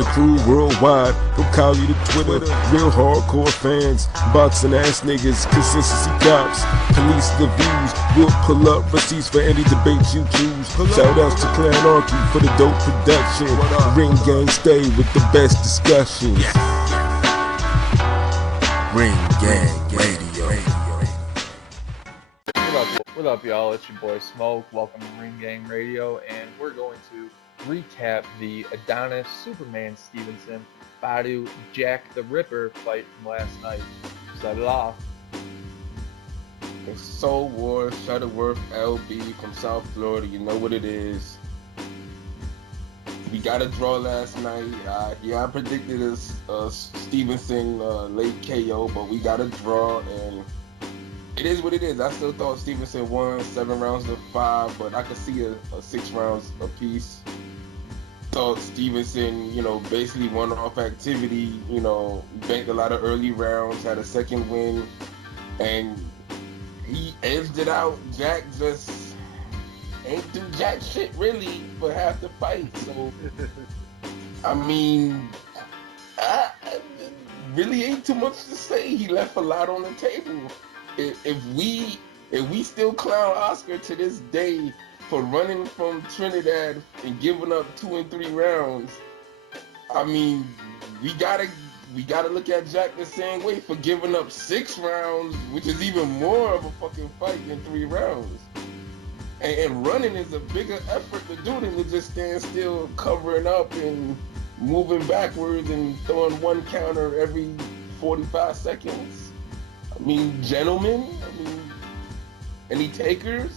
the crew worldwide, from Cali to Twitter, real hardcore fans, boxing ass niggas, consistency cops, police the views, we'll pull up receipts for any debate you choose. Shout outs to Clanarchy for the dope production. Ring Gang stay with the best discussions. Ring Gang Radio. What up, y'all? It's your boy Smoke. Welcome to Ring Gang Radio, and we're going to recap the Adonis Stevenson Badou Jack the Ripper fight from last night. Set it off. It's Soul War, Shuttleworth, LB from South Florida. You know what it is. We got a draw last night. I predicted a Stevenson late KO, but we got a draw, and it is what it is. I still thought Stevenson won 7 rounds to 5, but I could see a 6 rounds apiece. Thought Stevenson, basically won off activity, banked a lot of early rounds, had a second win, and he edged it out. Jack just ain't do jack shit really for half the fight. So, I mean, I really ain't too much to say. He left a lot on the table. If we still clown Oscar to this day for running from Trinidad and giving up 2 and 3 rounds, I mean, we gotta look at Jack the same way for giving up 6 rounds, which is even more of a fucking fight than 3 rounds. And running is a bigger effort to do than to just stand still, covering up and moving backwards and throwing one counter every 45 seconds. I mean, gentlemen, any takers?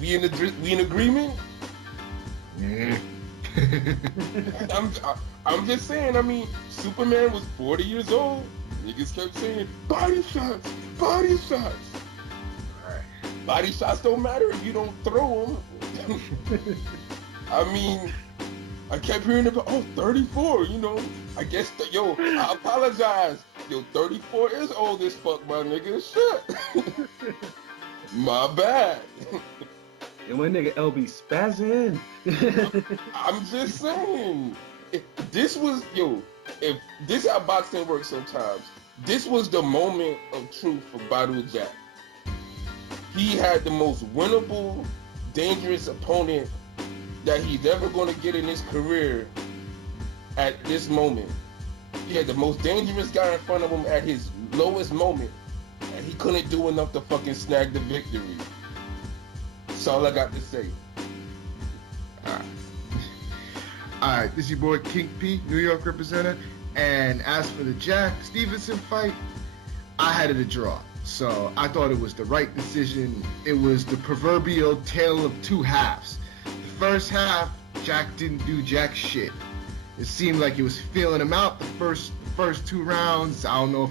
We in agreement? Mm. I'm just saying, Superman was 40 years old. Niggas kept saying, body shots, body shots. Body shots don't matter if you don't throw them. I kept hearing about, 34, I guess, I apologize. 34 is old as fuck, my nigga. Shit. My bad. And my nigga LB spazzing. I'm just saying. If this how boxing works sometimes. This was the moment of truth for Badou Jack. He had the most winnable, dangerous opponent that he's ever going to get in his career at this moment. He had the most dangerous guy in front of him at his lowest moment, and he couldn't do enough to fucking snag the victory. That's all I got to say. Alright, this is your boy King P, New York representative, and as for the Jack Stevenson fight, I had it a draw. So I thought it was the right decision. It was the proverbial tale of 2 halves. The first half, Jack didn't do jack shit. It seemed like he was feeling him out the first 2 rounds. I don't know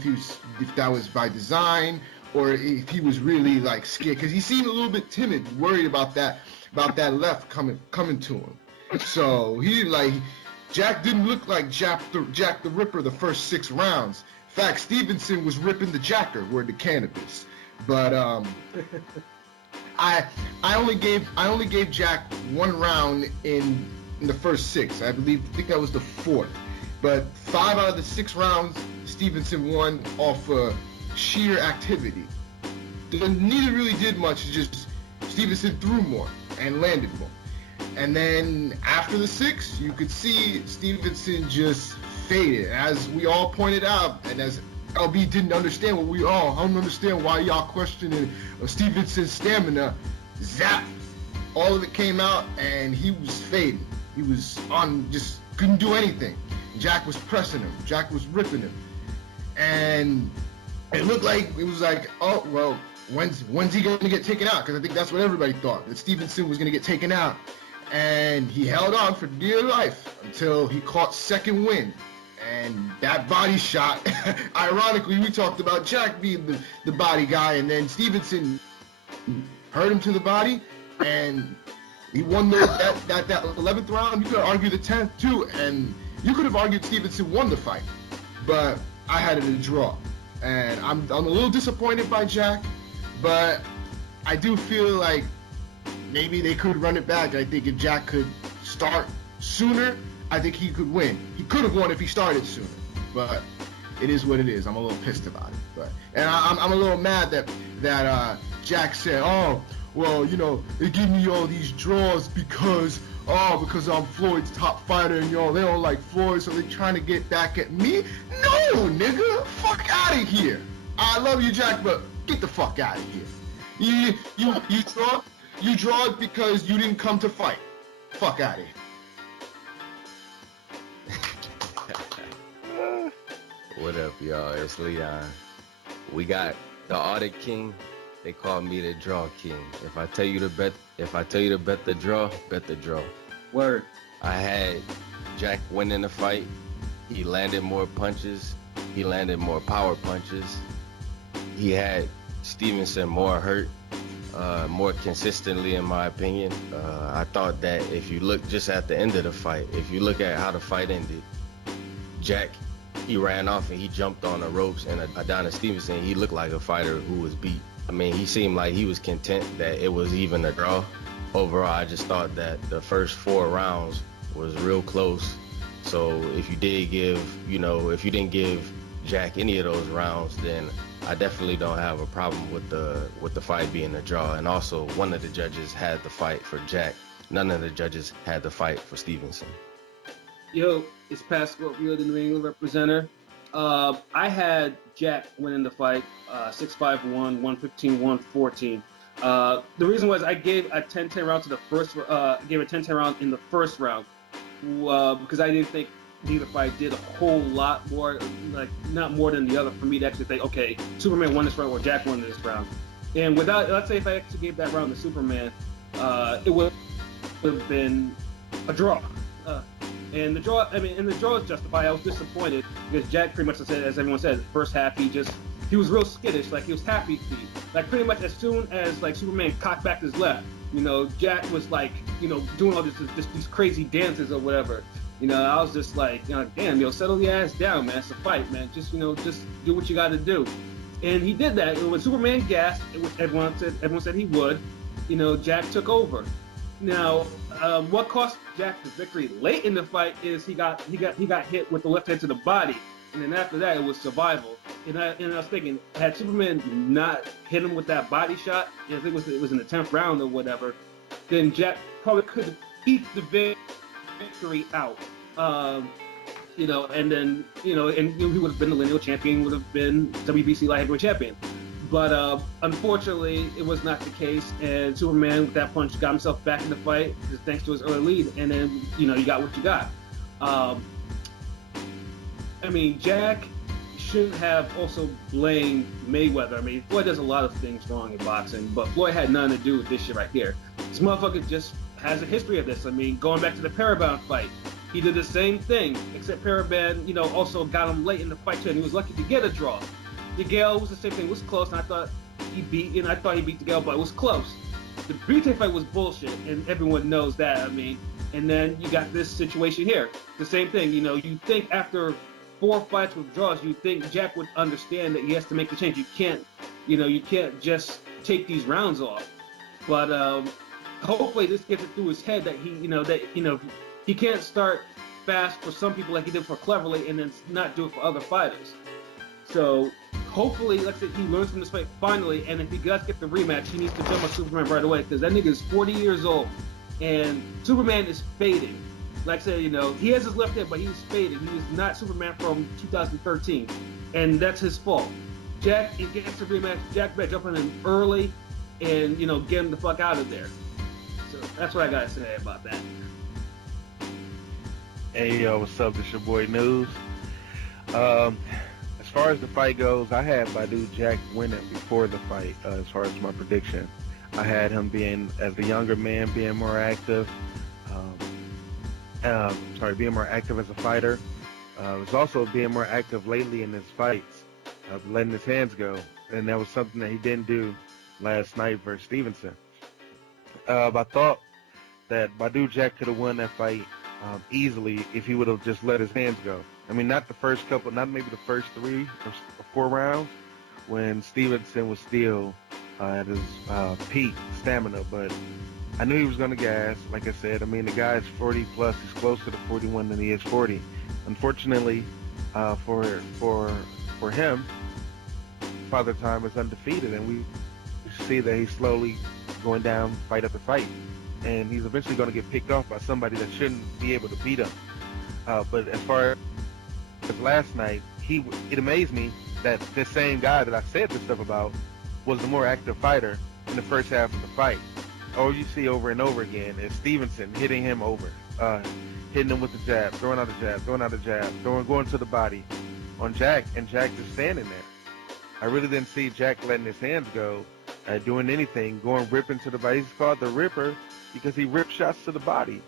if that was by design or if he was really like scared, because he seemed a little bit timid, worried about that left coming to him. So Jack didn't look like Jack the Ripper the first 6 rounds. In fact, Stevenson was ripping the jacker, word the cannabis. But I only gave Jack 1 round in the first 6. I think that was the 4th. But 5 out of the 6 rounds, Stevenson won off sheer activity. Neither really did much. Just Stevenson threw more and landed more. And then after the 6, you could see Stevenson just faded. As we all pointed out, and as LB didn't understand I don't understand why y'all questioning Stevenson's stamina. Zap! All of it came out, and he was fading. He was just couldn't do anything. Jack was pressing him. Jack was ripping him. And it looked like, oh, well, when's he going to get taken out? Because I think that's what everybody thought, that Stevenson was going to get taken out. And he held on for dear life until he caught second wind. And that body shot, ironically, we talked about Jack being the body guy, and then Stevenson hurt him to the body, and he won that 11th round. You could argue the 10th too, and you could have argued Stevenson won the fight, but I had it in a draw. And I'm a little disappointed by Jack, but I do feel like maybe they could run it back. I think if Jack could start sooner, I think he could win. He could have won if he started sooner, but it is what it is. I'm a little pissed about it, and I'm a little mad that Jack said, oh, well, you know, they give me all these draws because I'm Floyd's top fighter, and y'all, they don't like Floyd, so they're trying to get back at me. No, nigga, fuck out of here. I love you, Jack, but get the fuck out of here. You draw because you didn't come to fight. Fuck out of here. What up, y'all? It's Leon. We got the Audit King. They call me the Draw King. If I tell you to bet the draw, bet the draw. Word. I had Jack winning the fight. He landed more punches. He landed more power punches. He had Stevenson more hurt, more consistently, in my opinion. I thought that if you look just at the end of the fight, if you look at how the fight ended, Jack, he ran off and he jumped on the ropes, and Adonis Stevenson, he looked like a fighter who was beat. I mean, he seemed like he was content that it was even a draw. Overall, I just thought that the first 4 rounds was real close. So if you didn't give Jack any of those rounds, then I definitely don't have a problem with the fight being a draw. And also, one of the judges had the fight for Jack. None of the judges had the fight for Stevenson. Yo, it's Pascal, Rio, the New England representative. I had Jack winning the fight, 6-5-1, 115, 114. The reason was I gave a 10-10 round to the first. Gave a 10-10 round in the first round because I didn't think neither fight did a whole lot more, like not more than the other, for me to actually think, okay, Superman won this round or Jack won this round. And without, let's say if I actually gave that round to Superman, it would have been a draw. And the draw is justified. I was disappointed because Jack pretty much said, as everyone said, the first half he was real skittish, like he was happy feet. Like pretty much as soon as like Superman cocked back his left, Jack was like, doing all these crazy dances or whatever. I was just like, damn, settle your ass down, man. It's a fight, man. Just do what you got to do. And he did that. When Superman gasped, which everyone said he would, Jack took over. Now, what cost Jack the victory late in the fight is he got hit with the left hand to the body, and then after that it was survival. And I was thinking, had Superman not hit him with that body shot, I think it was in the 10th round or whatever, then Jack probably could have eked the victory out. And then he would have been the lineal champion, would have been WBC light heavyweight champion. But unfortunately, it was not the case, and Superman, with that punch, got himself back in the fight thanks to his early lead, and then, you got what you got. Jack shouldn't have also blamed Mayweather. Floyd does a lot of things wrong in boxing, but Floyd had nothing to do with this shit right here. This motherfucker just has a history of this. Going back to the Parabon fight, he did the same thing, except Parabon, also got him late in the fight too, and he was lucky to get a draw. Miguel was the same thing. It was close, and I thought he beat Miguel, but it was close. The Brite fight was bullshit, and everyone knows that. And then you got this situation here. The same thing. You think after 4 fights with draws, you think Jack would understand that he has to make the change. You can't just take these rounds off. But hopefully this gets it through his head that he can't start fast for some people like he did for Cleverly, and then not do it for other fighters. So hopefully, let's say he learns from this fight finally, and if he does get the rematch, he needs to jump on Superman right away, because that nigga is 40 years old, and Superman is fading. Like I said, he has his left hand, but he's fading. He is not Superman from 2013, and that's his fault. Jack, he gets the rematch. Jack better jump on him early, and get him the fuck out of there. So that's what I gotta say about that. Hey, yo, what's up? It's your boy News. As far as the fight goes, I had Badou Jack winning before the fight. As far as my prediction, I had him as a younger man, being more active. Being more active as a fighter. Was also being more active lately in his fights, letting his hands go, and that was something that he didn't do last night versus Stevenson. I thought that Badou Jack could have won that fight easily if he would have just let his hands go. Not the first couple, not maybe the first 3 or 4 rounds when Stevenson was still at his peak stamina, but I knew he was going to gas. Like I said, I mean, the guy is 40 plus. He's closer to 41 than he is 40. Unfortunately, for him, Father Time is undefeated, and we see that he's slowly going down fight after fight, and he's eventually going to get picked off by somebody that shouldn't be able to beat him. But as far as last night, it amazed me that the same guy that I said this stuff about was the more active fighter in the first half of the fight. All you see over and over again is Stevenson hitting him over, hitting him with the jab, throwing out a jab, throwing out a jab, going to the body on Jack, and Jack just standing there. I really didn't see Jack letting his hands go, doing anything, ripping to the body. He's called the Ripper because he ripped shots to the body.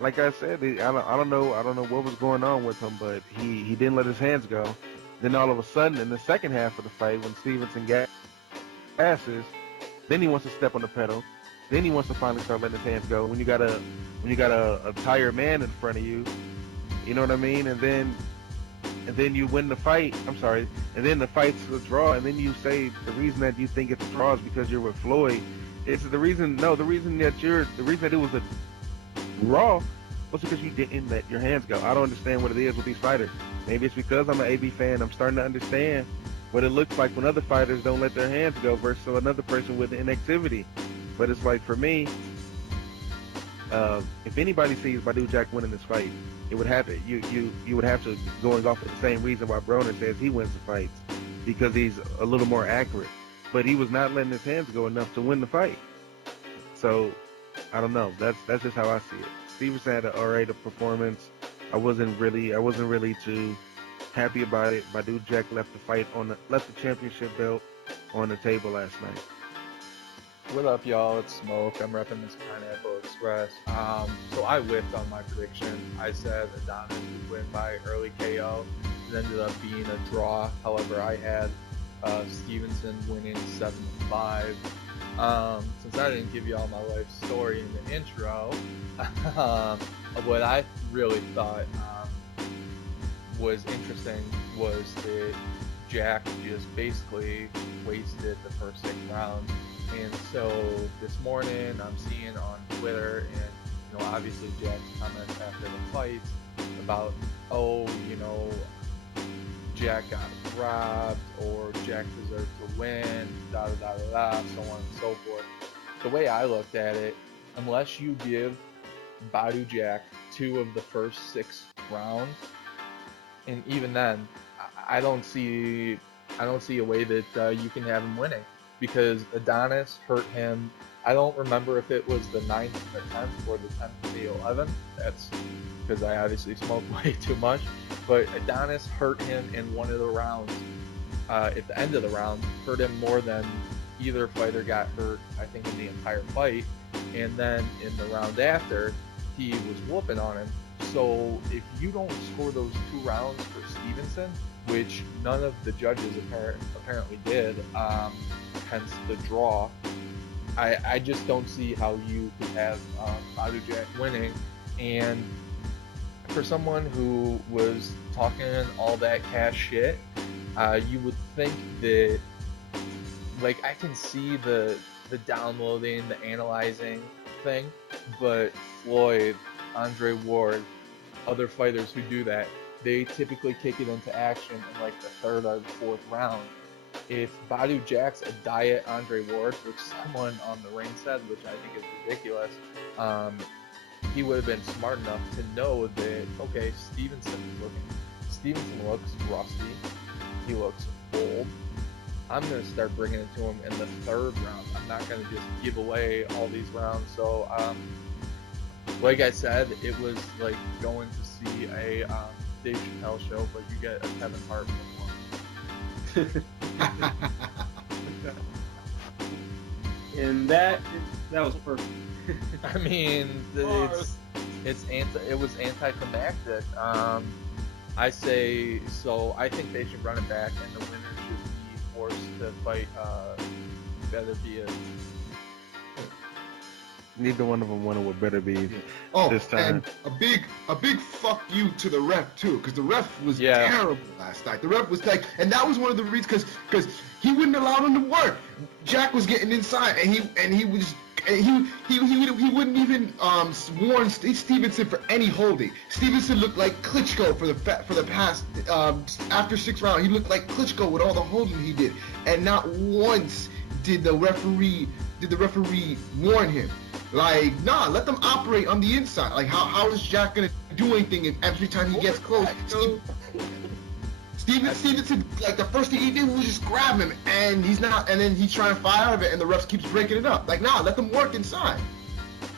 Like I said, I don't know what was going on with him, but he didn't let his hands go. Then all of a sudden, in the second half of the fight, when Stevenson gasses, then he wants to step on the pedal. Then he wants to finally start letting his hands go. When you got a tired man in front of you, you know what I mean? And then you win the fight. I'm sorry. And then the fight's a draw. And then you say the reason that you think it's a draw is because you're with Floyd. The reason that it was a draw was because you didn't let your hands go. I don't understand what it is with these fighters. Maybe it's because I'm an AB fan. I'm starting to understand what it looks like when other fighters don't let their hands go versus another person with inactivity. But it's like, for me, if anybody sees Badou Jack winning this fight, it would have to, you would have to, going off of the same reason why Broner says he wins the fights, because he's a little more accurate. But he was not letting his hands go enough to win the fight. So I don't know. That's just how I see it. Stevenson had an alright performance. I wasn't really too happy about it. Badou Jack left the championship belt on the table last night. What up, y'all? It's Smoke. I'm repping this Pineapple Express. So I whiffed on my prediction. I said Adonis would win by early KO. It ended up being a draw. However, I had Stevenson winning 7-5. Since I didn't give y'all my life story in the intro, what I really thought was interesting was that Jack just basically wasted the first 6 rounds. And so this morning I'm seeing on Twitter, and obviously Jack's comments after the fights about, Jack got robbed, or Jack deserved to win, so on and so forth. The way I looked at it, unless you give Badou Jack 2 of the first 6 rounds, and even then, I don't see a way that you can have him winning. Because Adonis hurt him. I don't remember if it was the 9th and the 10th or the 10th and the 11th. That's because I obviously smoked way too much. But Adonis hurt him in one of the rounds. At the end of the round, hurt him more than either fighter got hurt, I think, in the entire fight. And then in the round after, he was whooping on him. So if you don't score those 2 rounds for Stevenson, which none of the judges apparently did, hence the draw, I just don't see how you could have Badou Jack winning. And for someone who was talking all that cash shit, you would think that, like, I can see the downloading, the analyzing thing, but Floyd, Andre Ward, other fighters who do that, they typically kick it into action in like the 3rd or the 4th round. If Badou Jack's a diet Andre Ward, which someone on the ring said, which I think is ridiculous, he would have been smart enough to know that, okay, Stevenson looks rusty, he looks old. I'm going to start bringing it to him in the 3rd round. I'm not going to just give away all these rounds. So, like I said, it was like going to see a Dave Chappelle show, but you get a Kevin Hart performance. And that was perfect. I mean, it was anticlimactic. I say so. I think they should run it back, and the winner should be forced to fight Better Be It. Neither one of them wanted what Better Be this time. And a big fuck you to the ref too, because the ref was terrible last night. The ref was like, and that was one of the reasons, because he wouldn't allow him to work. Jack was getting inside, and he was And he wouldn't even warn Stevenson for any holding. Stevenson looked like Klitschko for the past after 6 rounds. He looked like Klitschko with all the holding he did, and not once did the referee warn him. Like, nah, let them operate on the inside. Like, how is Jack gonna do anything if every time he gets close? Stevenson, like, the first thing he did was just grab him, and then he's trying to fly out of it, and the refs keeps breaking it up. Like, nah, let them work inside.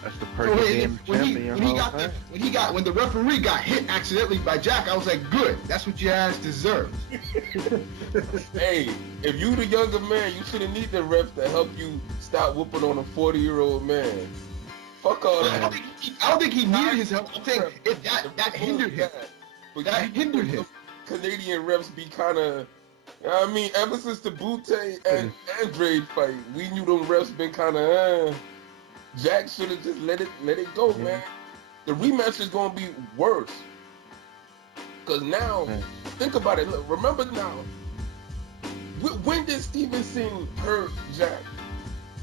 That's the perfect game when the referee got hit accidentally by Jack, I was like, good, that's what your ass deserves. Hey, if you the younger man, you shouldn't need the ref to help you stop whooping on a 40-year-old man. Fuck all that. I don't think he needed his help. I'm saying if that hindered him. That hindered him. Canadian refs be kind of, I mean, ever since the Butte and Andrade fight, we knew them refs been kind of, Jack should have just let it go, man. The rematch is going to be worse. Because now, think about it. Look, remember now, when did Stevenson hurt Jack?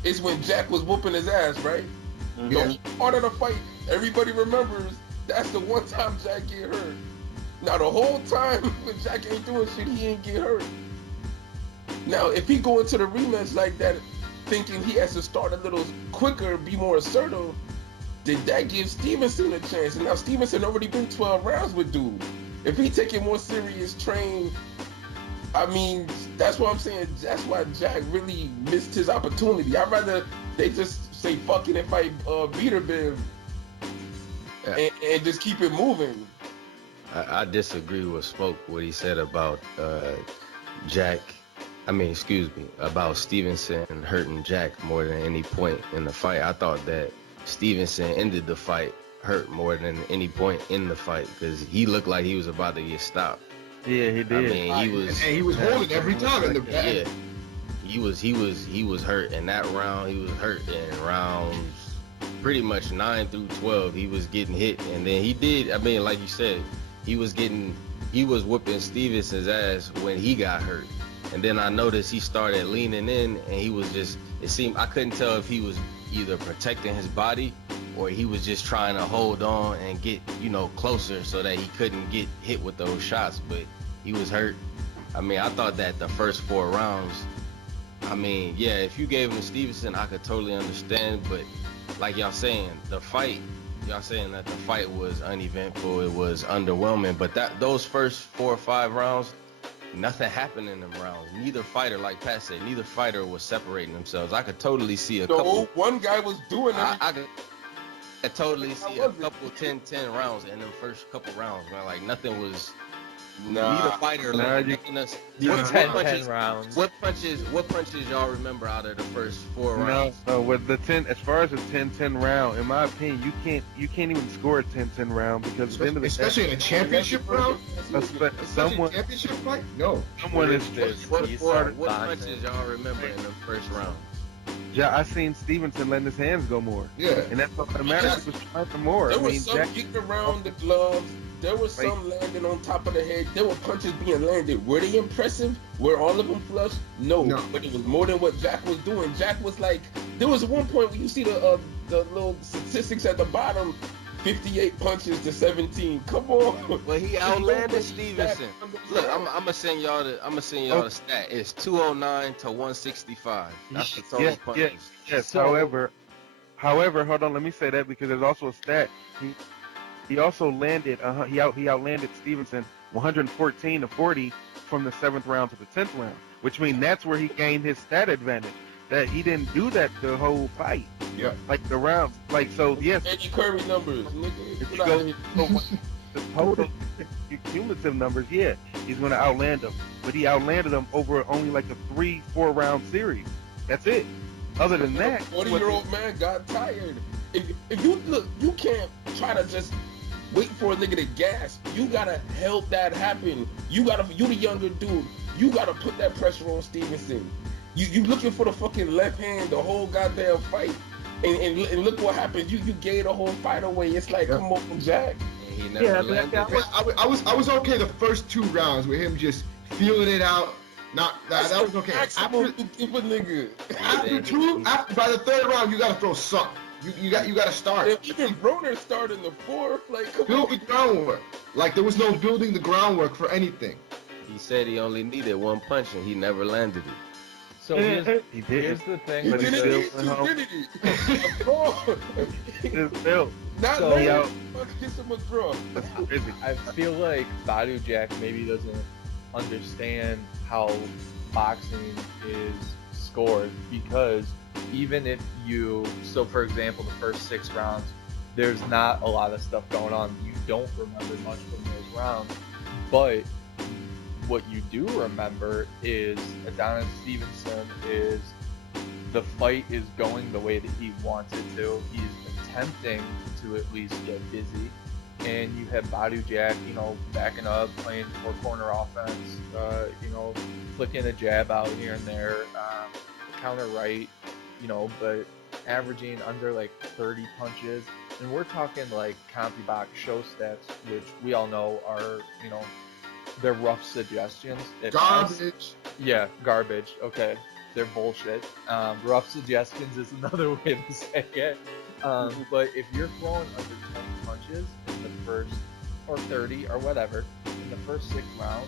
It's when Jack was whooping his ass, right? Yeah. The part of the fight, everybody remembers, that's the one time Jack get hurt. Now, the whole time when Jack ain't doing shit, he ain't get hurt. Now, if he go into the rematch like that, thinking he has to start a little quicker, be more assertive, did that give Stevenson a chance? And now Stevenson already been 12 rounds with dude. If he take it more serious, train, I mean, that's what I'm saying. That's why Jack really missed his opportunity. I'd rather they just say fuck it and fight Beaterbiv and just keep it moving. I disagree with Smoke, what he said about about Stevenson hurting Jack more than any point in the fight. I thought that Stevenson ended the fight hurt more than any point in the fight because he looked like he was about to get stopped. Yeah, he did. I mean, he was holding every time in the back. Yeah, he was hurt in that round. He was hurt in rounds pretty much 9 through 12. He was getting hit, and then he did. I mean, like you said, he was whooping Stevenson's ass when he got hurt. And then I noticed he started leaning in, and he was just, it seemed, I couldn't tell if he was either protecting his body or he was just trying to hold on and get, closer so that he couldn't get hit with those shots, but he was hurt. I mean, I thought that the first 4 rounds, I mean, yeah, if you gave him to Stevenson, I could totally understand, but like y'all saying that the fight was uneventful, it was underwhelming, but those first 4 or 5 rounds, nothing happened in them rounds. Neither fighter, like Pat said, was separating themselves. I could totally see a couple. One guy was doing it. I could totally see a couple 10-10 rounds in them first couple rounds, man. Like nothing was. Neither fighter. Making us. What 10 rounds? What punches y'all remember out of the first 4 rounds? No, with the 10, as far as a 10-10 round, in my opinion, you can't even score a 10-10 round because especially in a championship round. Someone championship fight? No. Someone is. What punches y'all remember in the first round? Yeah, I seen Stevenson letting his hands go more. Yeah. And that's what America was trying for more. There was some getting around the gloves. There was some landing on top of the head. There were punches being landed. Were they impressive? Were all of them flush? No. But it was more than what Jack was doing. Jack was like, there was one point where you see the little statistics at the bottom, 58 punches to 17. Come on. Well, he outlanded Stevenson. Look, I'm gonna send y'all the stat. It's 209 to 165. That's the total punches. Yes. However, hold on. Let me say that because there's also a stat. He also landed. He outlanded Stevenson 114 to 40 from the 7th round to the 10th round, which means that's where he gained his stat advantage. That he didn't do that the whole fight. Yeah. Like the rounds. Like so. Yes. Eddie Curry numbers. If you go the total cumulative numbers, yeah, he's going to outland them. But he outlanded them over only like a 3-4 round series. That's it. Other than that, 40-year-old man got tired. If you look, you can't try to just wait for a nigga to gasp. You gotta help that happen. You the younger dude. You gotta put that pressure on Stevenson. You looking for the fucking left hand the whole goddamn fight, and look what happens. You gave the whole fight away. It's like, come on, Jack. He never landed. I was okay the first 2 rounds with him just feeling it out, That was okay. Maximum to give a nigga. By the third round, you gotta throw something. You gotta start. If even Broner started in the fourth, like come Build on. the groundwork. Like there was no building the groundwork for anything. He said he only needed one punch and he never landed it. So here's the thing. He with did this. it. Draw. Not So- letting kiss him a draw. I feel like Badou Jack maybe doesn't understand how boxing is scored, because even if so for example, the first 6 rounds, there's not a lot of stuff going on. You don't remember much from those rounds, but what you do remember is Adonis Stevenson the fight is going the way that he wants it to. He's attempting to at least get busy. And you have Badou Jack, backing up, playing 4-corner offense, flicking a jab out here and there, counter right, but averaging under like 30 punches. And we're talking like CompuBox show stats, which we all know are, they're rough suggestions. Garbage. Yeah, garbage. Okay, they're bullshit. Rough suggestions is another way to say it. But if you're throwing under 20 punches in the first, or 30, or whatever, in the first 6 rounds,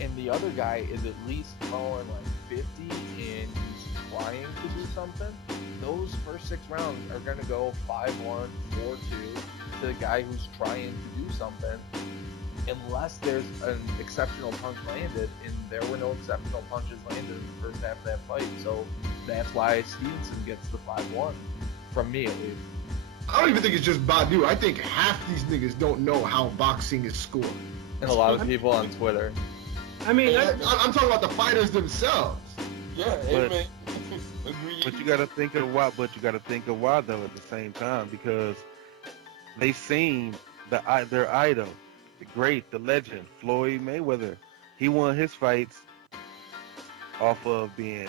and the other guy is at least throwing like 50 and he's trying to do something, those first 6 rounds are going to go 5-1, 4-2 to the guy who's trying to do something, unless there's an exceptional punch landed, and there were no exceptional punches landed in the first half of that fight. So that's why Stevenson gets the 5-1, from me at least. I don't even think it's just Badou. I think half these niggas don't know how boxing is scored. And a lot of people on Twitter. I mean, I'm talking about the fighters themselves. Yeah, amen. Agree. But you gotta think of why. But you gotta think of why though at the same time, because they seen their idol, the great, the legend, Floyd Mayweather. He won his fights off of he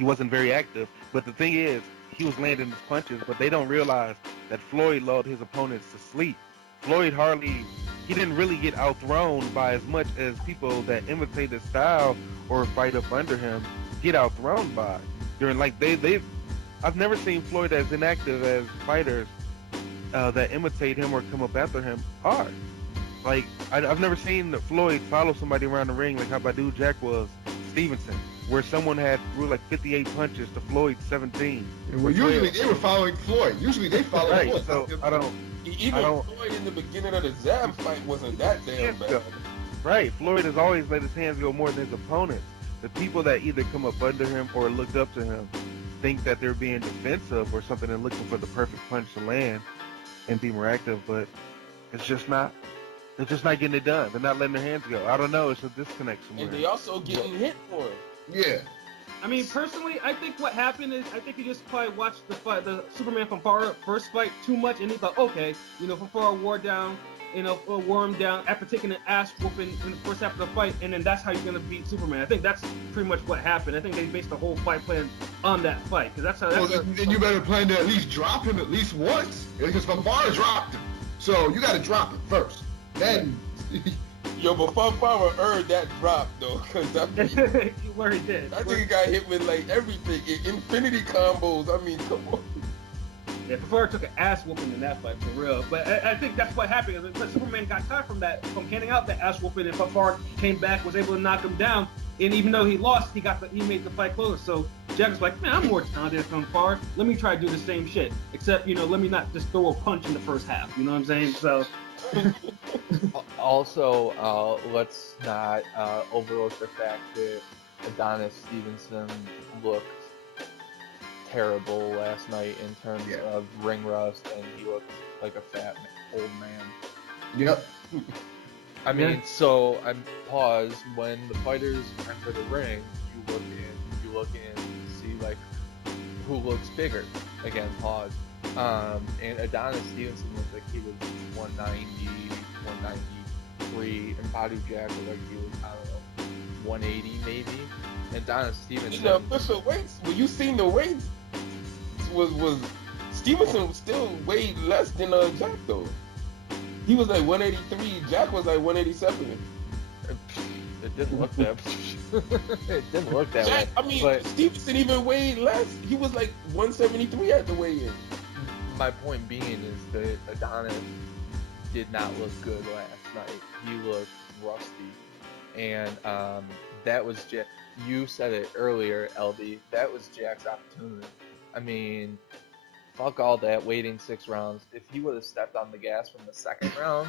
wasn't very active. But the thing is, he was landing his punches, but they don't realize that Floyd lulled his opponents to sleep. Floyd he didn't really get outthrown by as much as people that imitate his style or fight up under him get outthrown by. I've never seen Floyd as inactive as fighters that imitate him or come up after him are. Like, I've never seen Floyd follow somebody around the ring like how Badou Jack was Stevenson, where someone threw like 58 punches to Floyd's 17. Well, usually they were following Floyd. Usually they followed Right, Floyd. so Floyd in the beginning of the Zab fight wasn't that damn bad. Right, Floyd has always let his hands go more than his opponents. The people that either come up under him or looked up to him think that they're being defensive or something and looking for the perfect punch to land and be more active, but it's just not. They're just not getting it done. They're not letting their hands go. I don't know. It's a disconnect somewhere. And they also getting hit for it. Yeah. I mean, personally, I think what happened is I think he just probably watched the Superman from Far first fight too much, and he thought, okay, from Far wore him down after taking an ass whooping in the first half of the fight, and then that's how you're gonna beat Superman. I think that's pretty much what happened. I think they based the whole fight plan on that fight, because that's how. Then you better plan to at least drop him at least once, because Far dropped him, so you got to drop him first. Then. Yo, but Funfara earned that drop though, cause where he did. I think he got hit with like everything, infinity combos. I mean, come on. Yeah, Fafara took an ass whooping in that fight for real. But I think that's what happened. Because Superman got tired from handing out that ass whooping, and Fafara came back, was able to knock him down. And even though he lost, he made the fight closer. So Jack was like, man, I'm more talented than Fafara. Let me try to do the same shit. Except, let me not just throw a punch in the first half. You know what I'm saying? So. Also, let's not overlook the fact that Adonis Stevenson looked terrible last night in terms of ring rust, and he looked like a fat old man. Yep. I mean, so I'm paused when the fighters enter the ring. You look in, see like who looks bigger. Again, pause. And Adonis Stevenson looked like he was 190, 193, and Badou Jack looked like he was, I don't know, 180 maybe. And Adonis Stevenson. The official weights, when you seen the weights, was Stevenson still weighed less than Jack though. He was like 183. Jack was like 187. It it didn't look that. It didn't look that way. I mean, but Stevenson even weighed less. He was like 173 at the weigh-in. my point being is that Adonis did not look good last night. He looked rusty, and that was Jack. You said it earlier, LD. That was Jack's opportunity. I mean, fuck all that waiting 6 rounds. If he would have stepped on the gas from the second round,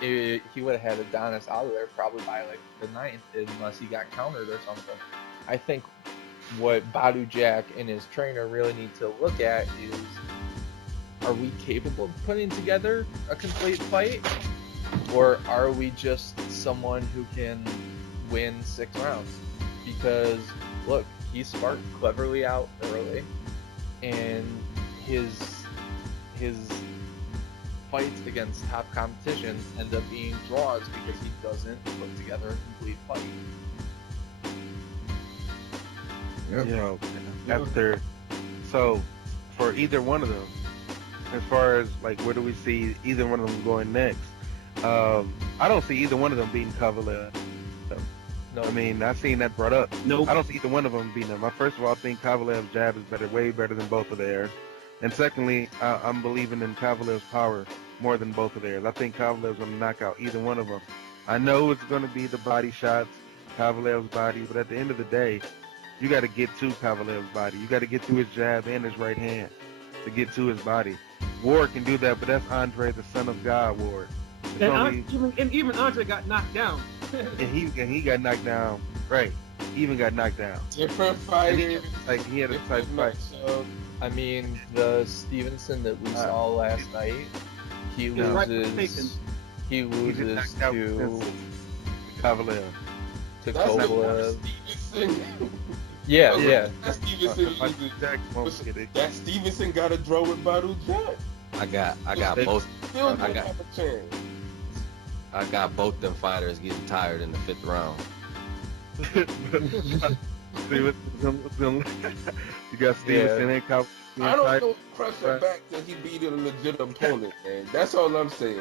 he would have had Adonis out of there probably by like the 9th, unless he got countered or something. I think what Badou Jack and his trainer really need to look at is, are we capable of putting together a complete fight? Or are we just someone who can win 6 rounds? Because, look, he sparked cleverly out early, and his fights against top competition end up being draws because he doesn't put together a complete fight. Yep. You know, after, so for either one of them, as far as like where do we see either one of them going next? I don't see either one of them beating Kovalev. No, I mean, I've seen that brought up. Nope. I don't see either one of them beating them. First of all, I think Kovalev's jab is better, way better than both of theirs. And secondly, I'm believing in Kovalev's power more than both of theirs. I think Kovalev's going to knock out either one of them. I know it's going to be the body shots, Kovalev's body, but at the end of the day, you got to get to Kovalev's body. You got to get to his jab and his right hand to get to his body. Ward can do that, but that's Andre, the son of God, Ward. It's Even Andre got knocked down. and he got knocked down. Right. He even got knocked down. Different fighter. Like he had a tight fight. I mean, the Stevenson that we saw last night, he loses. He loses knocked out to Kovalev. That's Kovalev. Stevenson. Yeah. That Stevenson loses. That Stevenson got to draw with Badou Jack. I got both. Still I don't got- have a chance. I got both them fighters getting tired in the 5th round. You got Stevenson and Kovalev. I don't know crush her back till he beat a legit opponent, man. That's all I'm saying.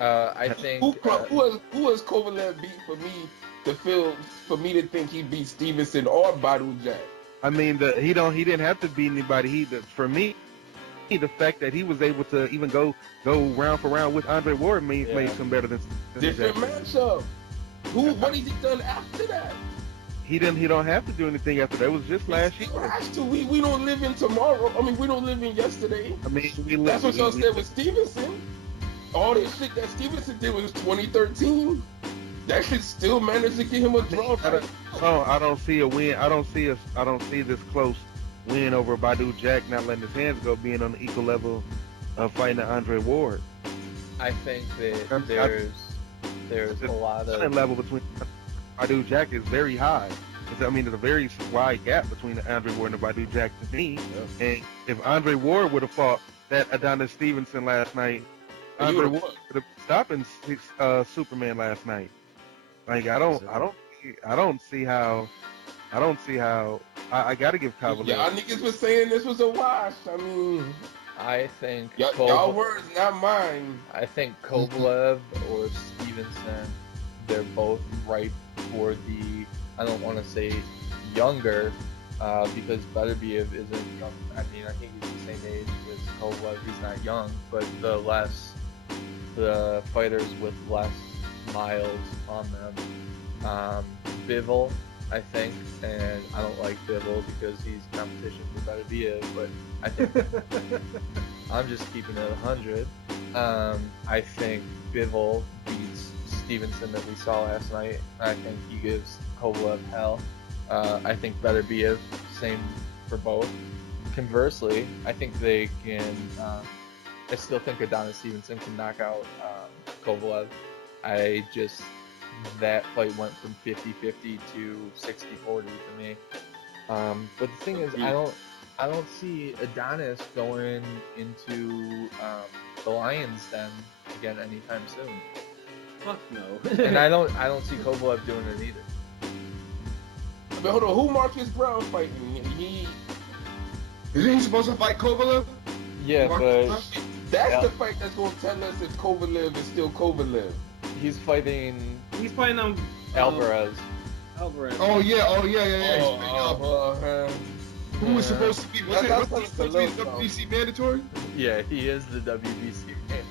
I think. Who has Kovalev beat for me to think he beat Stevenson or Badou Jack? I mean, he didn't have to beat anybody. For me, the fact that he was able to even go round for round with Andre Ward made him better than Different Jack. matchup. What has he done after that? He don't have to do anything after that. It was just last year. We don't live in tomorrow. I mean, we don't live in yesterday. I mean, That's what y'all said with Stevenson. All this shit that Stevenson did was 2013. That shit still managed to get him a draw. I don't see a win. I don't see this close win over Badou Jack not letting his hands go, being on the equal level of fighting Andre Ward. I think that there's a lot The of level between Badou Jack is very high. There's a very wide gap between Andre Ward and Badou Jack to me. Yeah. And if Andre Ward would have fought that Adonis Stevenson last night, Andre Ward would have stopped Superman last night. Like I don't see how. I gotta give Kovalev. Y'all niggas was saying this was a wash. I mean, I think y'all words, not mine. I think Kovalev or Stevenson, they're both ripe for the, I don't want to say younger, because Beterbiev isn't young. I mean, I think he's the same age as Kovalev. He's not young, but the fighters with less miles on them. Bivol, I think, and I don't like Bivol because he's competition for Beterbiev, but I think I'm just keeping it 100. I think Bivol beats Stevenson that we saw last night. I think he gives Kovalev hell. I think Beterbiev, same for both. Conversely, I think they can. I still think Adonis Stevenson can knock out Kovalev. That fight went from 50-50 to 60-40 for me. But the thing is, I don't see Adonis going into the Lions Den again anytime soon. Fuck no. And I don't see Kovalev doing it either. But hold on, who Marcus Brown fighting? Isn't he supposed to fight Kovalev? Yeah, but that's the fight that's gonna tell us if Kovalev is still Kovalev. he's fighting. He's fighting Alvarez. Alvarez. Oh yeah. He's big man. Who was supposed to be? Was he That's supposed to be the low, WBC mandatory? Yeah, he is the WBC man.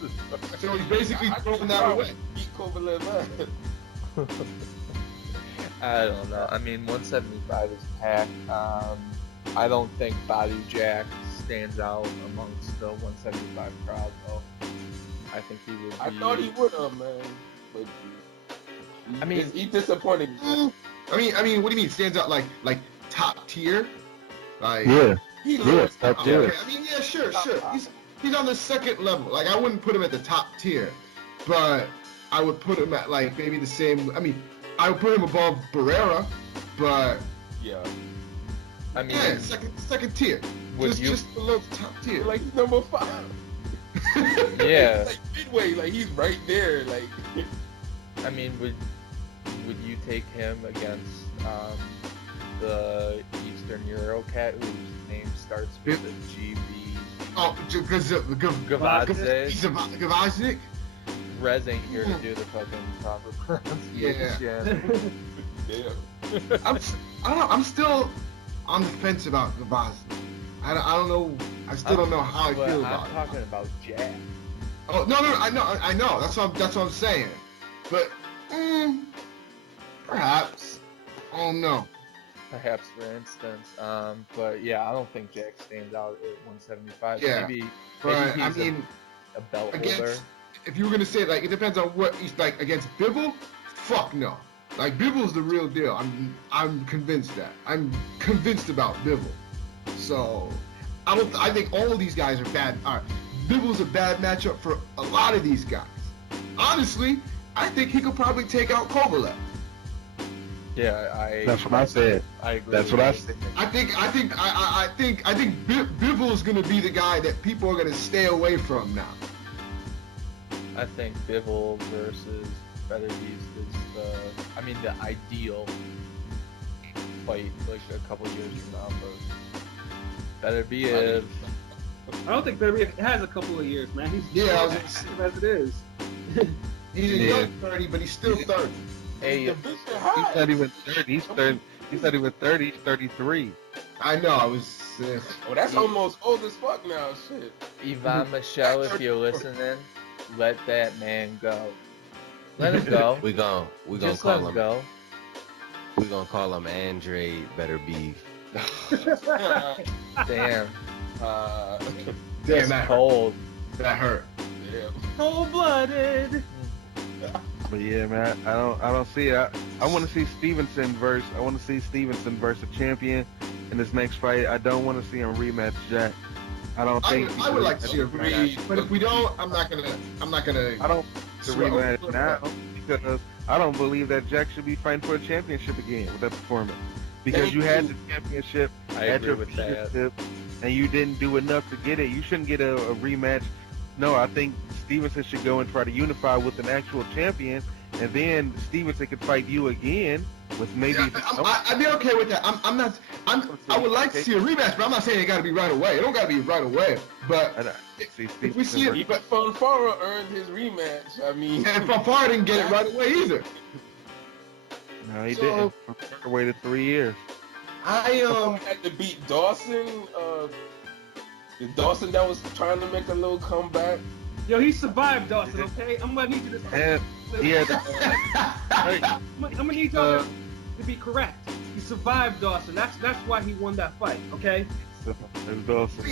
So he's basically I throwing that away. Beat Kovalev out. I don't know. I mean, 175 is packed. I don't think Badou Jack stands out amongst the 175 crowd, though. I think he would be... I thought he would have, man. But I mean, he disappointed me. I mean, what do you mean stands out like top tier? Like He top tier. okay. I mean, yeah, sure. He's on the second level. Like I wouldn't put him at the top tier, but I would put him at like maybe the same. I mean, I would put him above Barrera, but Yeah. I mean, yeah, second tier. Just below the top tier. Like he's number 5. yeah. Like midway, like he's right there. Like I mean, would you take him against the Eastern Euro cat whose name starts with a GB? Oh, because Gavaznik. Rez ain't here to do the fucking proper pronunciation. damn. I don't know. I'm still on the fence about Gavaznik. I don't know. I still don't know how I feel about it. I'm talking about Jack. Oh no, I know. That's what I'm saying. But perhaps. Oh no. Perhaps, for instance. But yeah, I don't think Jack stands out at 175. Yeah, maybe but he's I mean, a belt holder. If you were gonna say like it depends on what he's like against Bivol, fuck no. Like Bivol's the real deal. I'm convinced that. I'm convinced about Bivol. So I think all of these guys are bad. Bivol's a bad matchup for a lot of these guys. Honestly, I think he could probably take out Kovalev. Yeah, That's what I said. I agree. That's what I said. I think Bivol is gonna be the guy that people are gonna stay away from now. I think Bivol versus Better Beast is the ideal fight like a couple years from now, but Better be if I don't think Better has a couple of years, man. He's active as it is. He's a young 30, but he's still 30. Hey, He's not even 30. He's not even 30. He's 33. I know. I was. Oh, that's almost old as fuck now. Shit. Yvonne Michelle, if you're listening, let that man go. Let him go. We gonna Just call let him him. go. We gonna call him Andre Better Beef. Damn. Damn, that hurt. Cold. That hurt. Yeah. Cold-blooded. But yeah, man, I don't see it. I want to see Stevenson versus a champion in this next fight. I don't want to see him rematch Jack. I don't think. I would like to see a rematch, but if we don't, I'm not gonna. I don't the rematch now because I don't believe that Jack should be fighting for a championship again with that performance. Because you had the championship at your fingertips and you didn't do enough to get it. You shouldn't get a rematch. No, I think Stevenson should go and try to unify with an actual champion, and then Stevenson could fight you again with maybe. I'd be okay with that. I would like to see a rematch, but I'm not saying it got to be right away. It don't got to be right away. But if we see it, Even Fanfara earned his rematch. I mean, and Fanfara didn't get it right away either. No, he didn't. Fanfara waited 3 years. I had to beat Dawson. The Dawson that was trying to make a little comeback. Yo, he survived Dawson, okay? I'm gonna need you to. And I'm gonna need y'all to be correct. He survived Dawson. That's why he won that fight, okay? Dawson.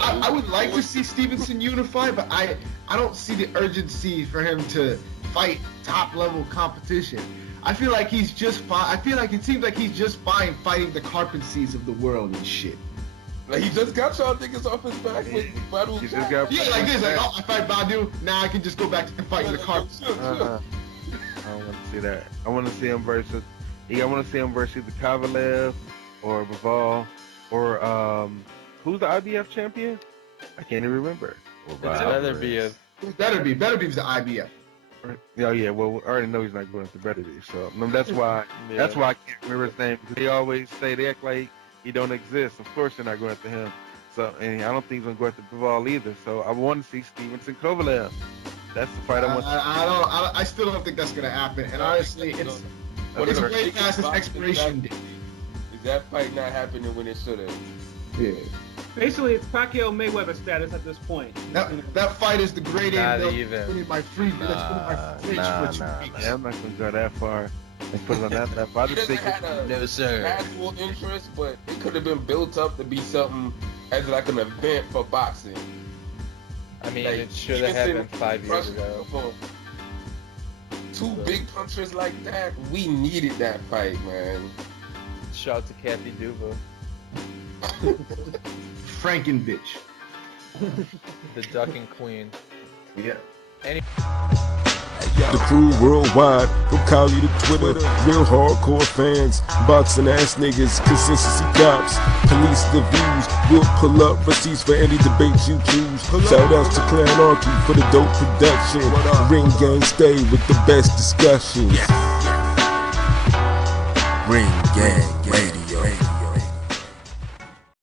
I would like to see Stevenson unify, but I don't see the urgency for him to fight top level competition. I feel like he's just fine. I feel like it seems like he's just fine fighting the Carpencies of the world and shit. Like he just got y'all niggas off his back with Badou Jack. Yeah, like this. Like, oh, I fight Badou, now I can just go back to fighting the Carpencies. I don't want to see that. I want to see him versus. I want to see him versus the Kovalev or Bivol or who's the IBF champion? I can't even remember. Better be if Better be the IBF. Oh yeah, well I already know he's not going to Better Be, so that's why I can't remember his name because they always say they act like he don't exist. Of course they're not going after him. So and I don't think he's gonna go after Bivol either. So I want to see Stevenson Kovalev. That's the fight I want. I still don't think that's gonna happen. And honestly, it's way past its expiration date. Is that fight not happening when it should have? Yeah. Basically, it's Pacquiao Mayweather status at this point. That fight is the grade A. Not even. Put in my fridge for 2 weeks. Yeah, I'm not gonna go that far. Let's put it on that far. I He just doesn't think have No, sir. actual interest, but it could have been built up to be something as like an event for boxing. I mean, Like, it should have happened 5 years Russian ago. for two big punchers like that, we needed that fight, man. Shout out to Kathy Duva, Frankenbitch. the ducking queen. Yeah. The crew worldwide, from Cali to Twitter, real hardcore fans, boxing ass niggas, consistency cops, police the views, we'll pull up receipts for any debate you choose. Shout outs to Clanarchy for the dope production, Ring Gang stay with the best discussions. Ring Gang Radio.